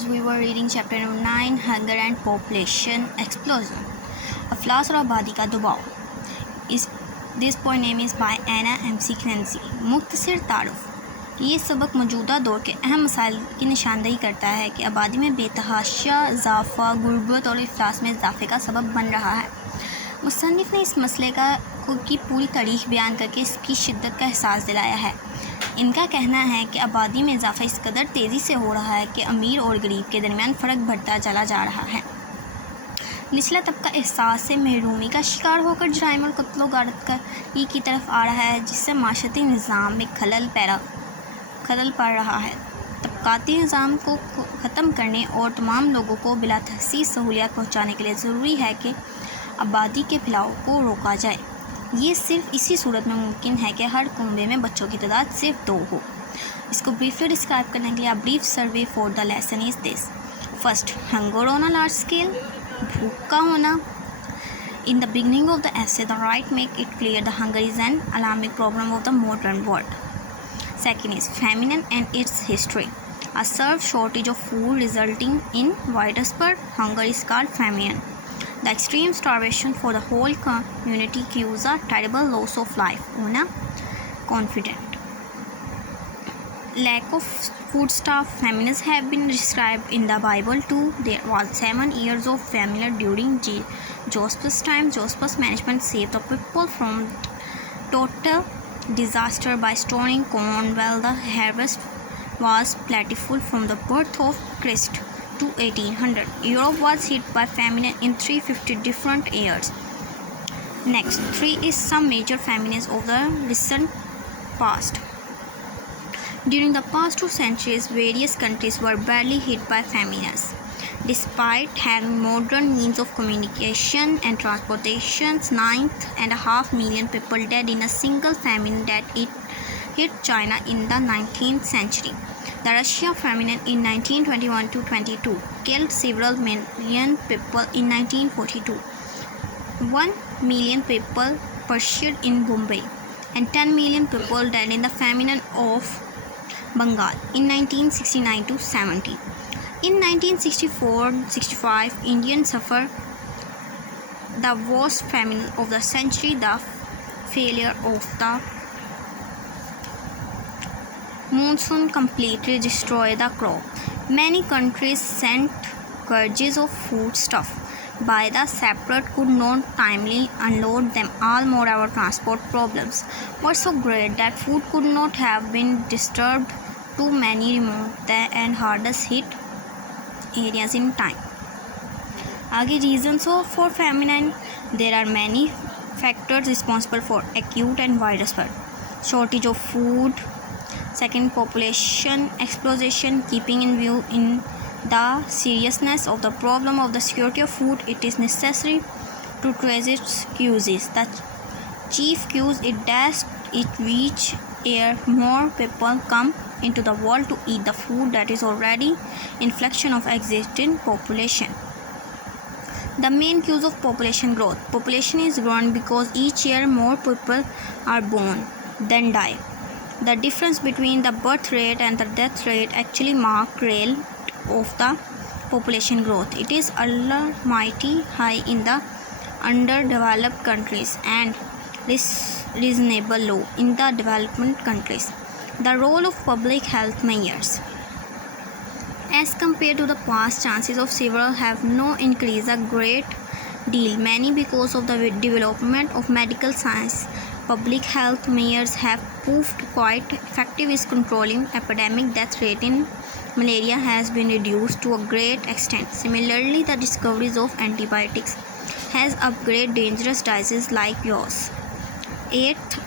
listeners, we were reading chapter number 9, Hunger and Population Explosion. A फ्लास और आबादी का दबाव. This poem name is by Anna M.C. Clancy. मुख्तसर तारुफ. ये सबक मौजूदा दौर के अहम मसाइल की निशानदेही करता है कि आबादी में बेतहाशा इजाफ़ा गुर्बत और इफ्लास में इजाफ़े का सबब बन रहा है. मुसन्निफ़ ने इस मसले की पूरी तारीख बयान करके इसकी शिद्दत का एहसास दिलाया है. इनका कहना है कि आबादी में इजाफ़ा इस कदर तेज़ी से हो रहा है कि अमीर और गरीब के दरमियान फ़र्क बढ़ता चला जा रहा है. निचला तबका एहसास से महरूमी का शिकार होकर जराइम और कत्ल गारत की तरफ आ रहा है, जिससे माशरती निज़ाम में खलल पड़ रहा है. तबकाती निज़ाम को ख़त्म करने और तमाम लोगों को बिला तहसीस सहूलियात पहुँचाने के लिए ज़रूरी है कि आबादी के फैलाव को रोका जाए. ये सिर्फ इसी सूरत में मुमकिन है कि हर कुंबे में बच्चों की तादाद सिर्फ 2 हो. इसको ब्रीफली डिस्क्राइब करने के लिए brief survey for the lesson is this. First, hunger on a large scale, भूख का होना. In the beginning of the essay, the right make it clear the hunger is an alarming problem of the modern world. Second is famine and its history. A severe shortage of food resulting in widespread hunger is called famine. The extreme starvation for the whole community causes a terrible loss of life on a confident. Lack of foodstuff. Famines have been described in the Bible too. There was 7 years of famine during Joshua's time. Joshua's management saved the people from total disaster by storing corn while the harvest was plentiful from the birth of Christ to 1800. Europe was hit by famine in 350 different years. Next, 3 is some major famines of the recent past. During the past 2 centuries, various countries were badly hit by famines. Despite having modern means of communication and transportation, 9.5 million people died in a single famine that hit China in the 19th century. The Russia famine in 1921-22 killed several million people in 1942. 1 million people perished in Bombay, and 10 million people died in the famine of Bengal in 1969-70. In 1964-65, India suffered the worst famine of the century, the failure of the monsoon completely destroyed the crop. Many countries sent gauges of foodstuff by the separate could not timely unload them all. Moreover, transport problems were so great that food could not have been disturbed to many remote and hardest hit areas in time. आगे reasons for famine. There are many factors responsible for acute and widespread shortage of food. Second, population explosion. Keeping in view in the seriousness of the problem of the security of food, it is necessary to trace its causes. The chief cause is that each year more people come into the world to eat the food that is already inflection of existing population. The main cause of population growth. Population is growing because each year more people are born than die. The difference between the birth rate and the death rate actually mark rate of the population growth. It is alarmingly high in the underdeveloped countries and reasonable low in the developing countries. The role of public health measures. As compared to the past, chances of several have no increased a great deal, many because of the development of medical science. Public health measures have proved quite effective in controlling epidemic. Death rate in malaria has been reduced to a great extent. Similarly, the discoveries of antibiotics has upgraded dangerous diseases like yours. 8th,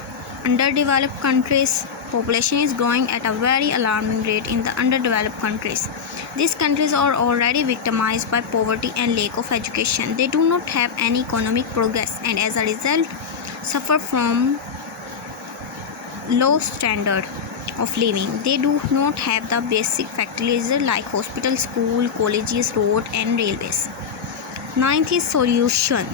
underdeveloped countries. Population is growing at a very alarming rate in the underdeveloped countries. These countries are already victimized by poverty and lack of education. They do not have any economic progress and as a result suffer from low standard of living. They do not have the basic facilities like hospitals, school, colleges, road and railways. 9th is solution.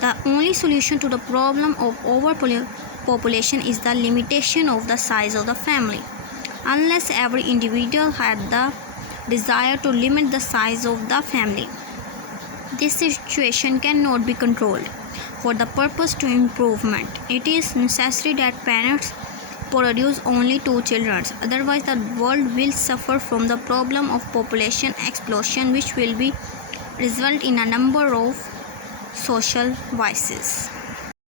The only solution to the problem of overpopulation is the limitation of the size of the family. Unless every individual had the desire to limit the size of the family. This situation cannot be controlled. For the purpose to improvement, it is necessary that parents produce only 2 children. Otherwise, the world will suffer from the problem of population explosion, which will be result in a number of social vices.